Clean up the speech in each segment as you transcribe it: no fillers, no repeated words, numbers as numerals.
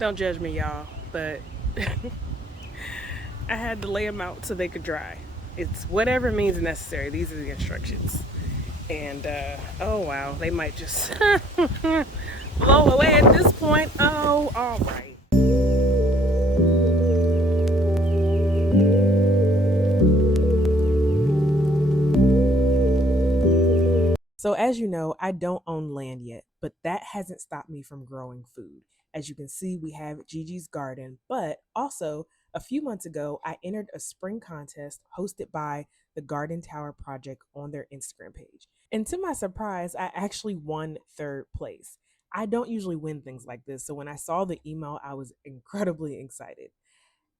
Don't judge me, y'all, but I had to lay them out so they could dry. It's whatever means necessary. These are the instructions. And, oh wow, they might just blow away at this point. Oh, all right. So, as you know, I don't own land yet, but that hasn't stopped me from growing food. As you can see, we have Gigi's garden, but also a few months ago, I entered a spring contest hosted by the Garden Tower Project on their Instagram page. And to my surprise, I actually won third place. I don't usually win things like this, so when I saw the email, I was incredibly excited.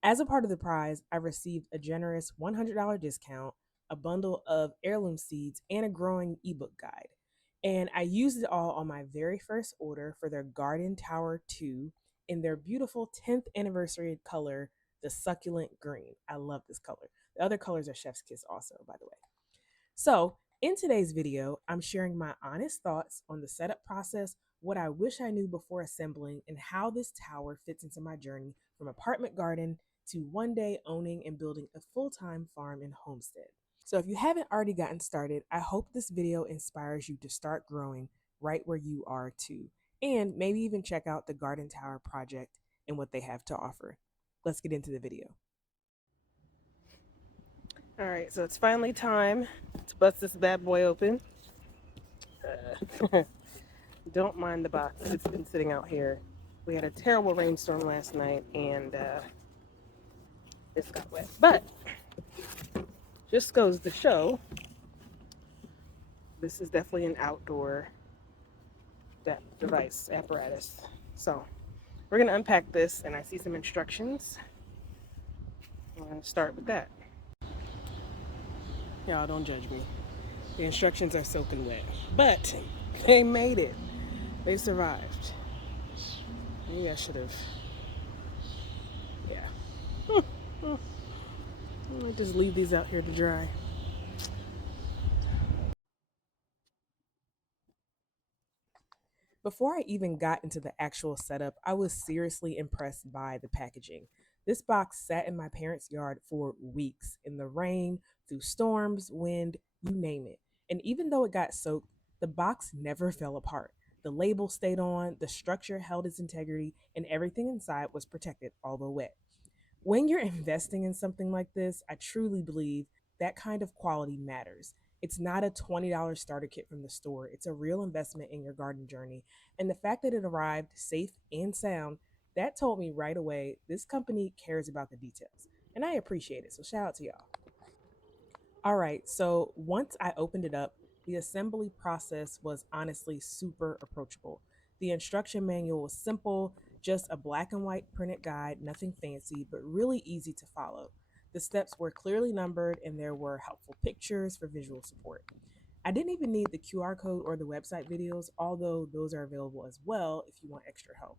As a part of the prize, I received a generous $100 discount, a bundle of heirloom seeds, and a growing ebook guide. And I used it all on my very first order for their Garden Tower 2 in their beautiful 10th anniversary color, the succulent green. I love this color. The other colors are Chef's Kiss, also, by the way. So, in today's video, I'm sharing my honest thoughts on the setup process, what I wish I knew before assembling, and how this tower fits into my journey from apartment garden to one day owning and building a full-time farm and homestead. So if you haven't already gotten started, I hope this video inspires you to start growing right where you are too, and maybe even check out the Garden Tower project and what they have to offer. Let's get into the video. All right, so it's finally time to bust this bad boy open. Don't mind the box, it's been sitting out here. We had a terrible rainstorm last night and it's got wet. But just goes to show, this is definitely an outdoor device, apparatus. So we're gonna unpack this and I see some instructions. I'm gonna start with that. Y'all don't judge me. The instructions are soaking wet, but they made it. They survived. Maybe I should have, yeah. I'll just leave these out here to dry. Before I even got into the actual setup, I was seriously impressed by the packaging. This box sat in my parents' yard for weeks, in the rain, through storms, wind, you name it. And even though it got soaked, the box never fell apart. The label stayed on, the structure held its integrity, and everything inside was protected, although wet. When you're investing in something like this, I truly believe that kind of quality matters. It's not a $20 starter kit from the store. It's a real investment in your garden journey. And the fact that it arrived safe and sound, that told me right away this company cares about the details. And I appreciate it. So shout out to y'all. All right, so once I opened it up, the assembly process was honestly super approachable. The instruction manual was simple, just a black and white printed guide, nothing fancy, but really easy to follow. The steps were clearly numbered and there were helpful pictures for visual support. I didn't even need the QR code or the website videos, although those are available as well if you want extra help.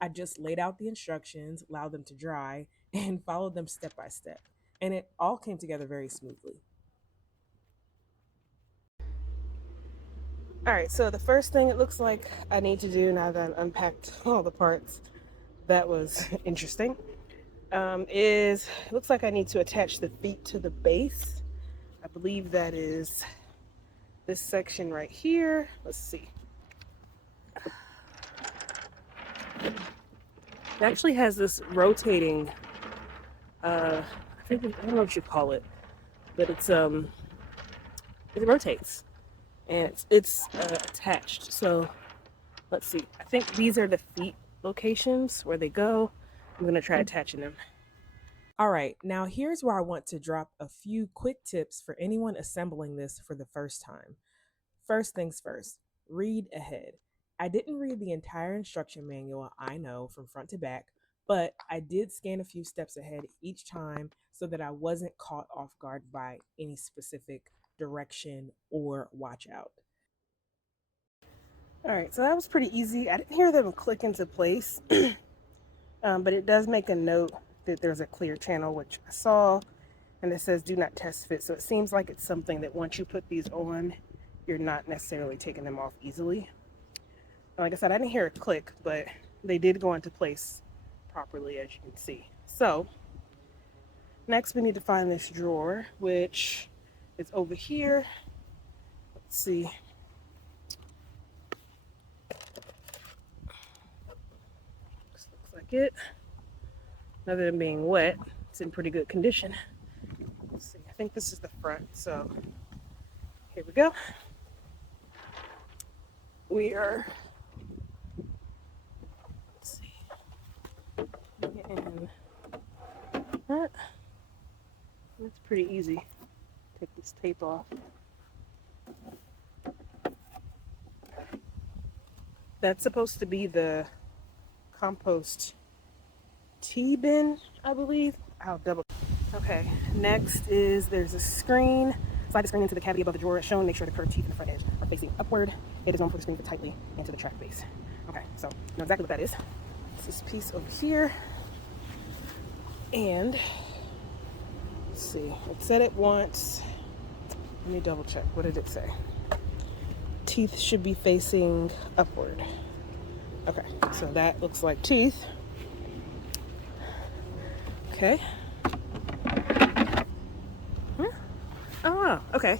I just laid out the instructions, allowed them to dry, and followed them step by step. And it all came together very smoothly. All right, so the first thing it looks like I need to do now that I've unpacked all the parts, that was interesting, is it looks like I need to attach the feet to the base. I believe that is this section right here. Let's see. It actually has this rotating, I don't know what you call it, but it rotates and it's attached. So let's see. I think these are the feet locations where they go. I'm gonna try attaching them. All right, now here's where I want to drop a few quick tips for anyone assembling this for the first time. First things first, read ahead. I didn't read the entire instruction manual, I know, from front to back, but I did scan a few steps ahead each time so that I wasn't caught off guard by any specific direction or watch out. All right, so that was pretty easy. I didn't hear them click into place, but it does make a note that there's a clear channel, which I saw, and it says do not test fit. So it seems like it's something that once you put these on, you're not necessarily taking them off easily. Like I said, I didn't hear a click, but they did go into place properly, as you can see. So next we need to find this drawer, which is over here. Let's see. This looks like it. Other than being wet, it's in pretty good condition. Let's see. I think this is the front. So here we go. We are, let's see, and that. It's pretty easy. Take this tape off. That's supposed to be the compost tea bin, I believe. I'll double. Okay, next is there's a screen. Slide the screen into the cavity above the drawer as shown. Make sure the curved teeth in the front edge are facing upward. It is on for the screen fit tightly into the track base. Okay, so you know exactly what that is. It's this piece over here. And let's see, it said it wants, let me double check. What did it say? Teeth should be facing upward. Okay, so that looks like teeth. Okay. Oh, okay.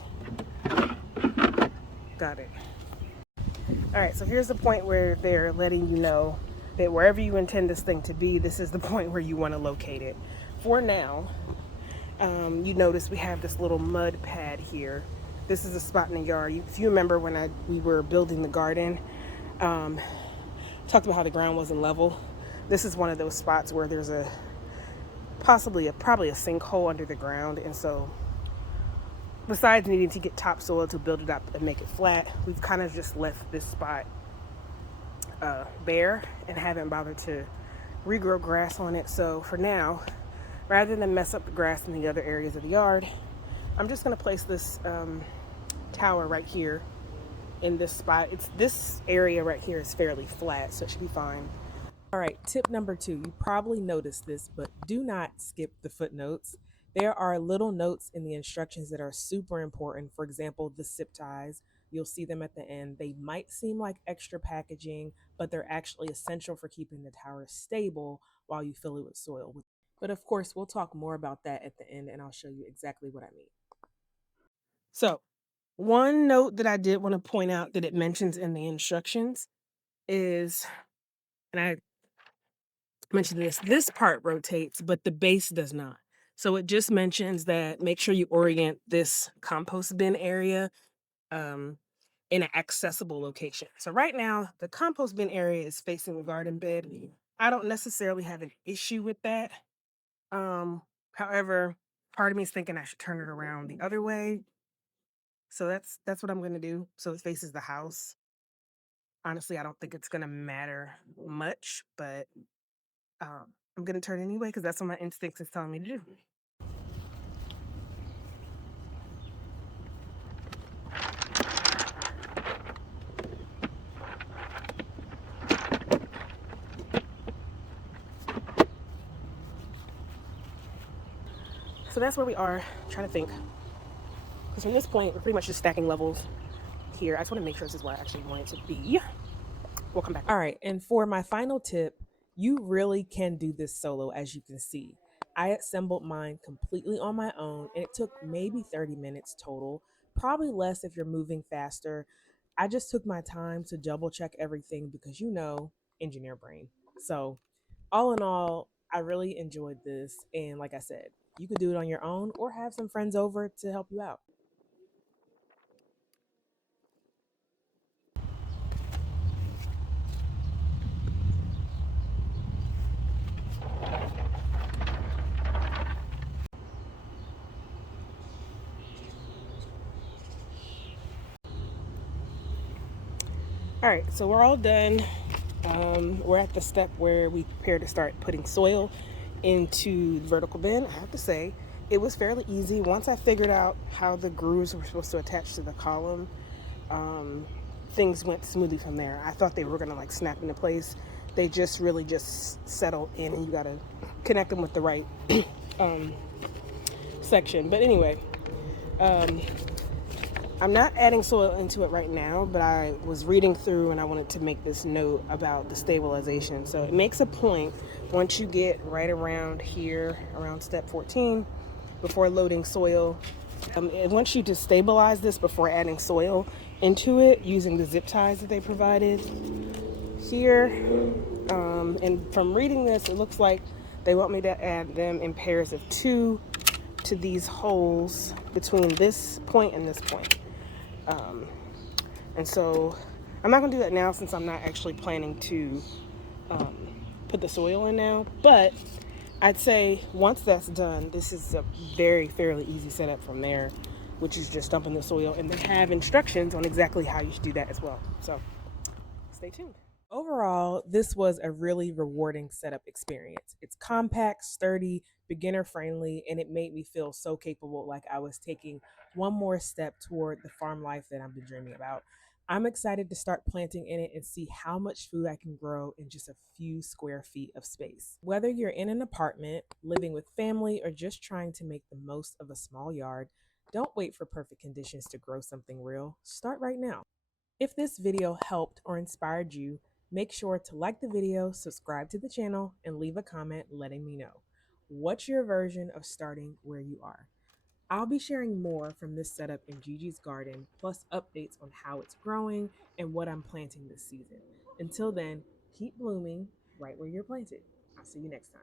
Got it. All right, so here's the point where they're letting you know that wherever you intend this thing to be, this is the point where you want to locate it. For now, you notice we have this little mud pad here. This is a spot in the yard. If you remember when we were building the garden, talked about how the ground wasn't level. This is one of those spots where there's probably a sinkhole under the ground, and so besides needing to get topsoil to build it up and make it flat, we've kind of just left this spot bare and haven't bothered to regrow grass on it. So for now, rather than mess up the grass in the other areas of the yard, I'm just going to place this tower right here in this spot. This area right here is fairly flat, so it should be fine. All right, tip number 2. You probably noticed this, but do not skip the footnotes. There are little notes in the instructions that are super important. For example, the zip ties. You'll see them at the end. They might seem like extra packaging, but they're actually essential for keeping the tower stable while you fill it with soil. But of course, we'll talk more about that at the end, and I'll show you exactly what I mean. So, one note that I did want to point out that it mentions in the instructions is, and I mentioned this part rotates, but the base does not. So it just mentions that make sure you orient this compost bin area in an accessible location. So right now, the compost bin area is facing the garden bed. I don't necessarily have an issue with that. However, part of me is thinking I should turn it around the other way. So that's what I'm going to do. So it faces the house. Honestly, I don't think it's going to matter much, but I'm going to turn anyway because that's what my instincts is telling me to do. So that's where we are, trying to think. Because from this point, we're pretty much just stacking levels here. I just want to make sure this is what I actually want it to be. We'll come back. All right, and for my final tip, you really can do this solo, as you can see. I assembled mine completely on my own, and it took maybe 30 minutes total, probably less if you're moving faster. I just took my time to double check everything because engineer brain. So, all in all, I really enjoyed this. And like I said, you could do it on your own or have some friends over to help you out. All right, so we're all done. We're at the step where we prepare to start putting soil into the vertical bin. I have to say, it was fairly easy. Once I figured out how the grooves were supposed to attach to the column, things went smoothly from there. I thought they were gonna like snap into place. They just really just settle in, and you gotta connect them with the right section. But anyway, I'm not adding soil into it right now, but I was reading through and I wanted to make this note about the stabilization. So it makes a point once you get right around here, around step 14, before loading soil. I want you to stabilize this before adding soil into it using the zip ties that they provided here. And from reading this, it looks like they want me to add them in pairs of two to these holes between this point and this point. And so I'm not going to do that now since I'm not actually planning to put the soil in now. But I'd say once that's done, this is a fairly easy setup from there, which is just dumping the soil. And they have instructions on exactly how you should do that as well. So stay tuned. Overall, this was a really rewarding setup experience. It's compact, sturdy, beginner friendly, and it made me feel so capable, like I was taking one more step toward the farm life that I've been dreaming about. I'm excited to start planting in it and see how much food I can grow in just a few square feet of space. Whether you're in an apartment, living with family, or just trying to make the most of a small yard, don't wait for perfect conditions to grow something real. Start right now. If this video helped or inspired you, make sure to like the video, subscribe to the channel, and leave a comment letting me know. What's your version of starting where you are? I'll be sharing more from this setup in Gigi's garden, plus updates on how it's growing and what I'm planting this season. Until then, keep blooming right where you're planted. I'll see you next time.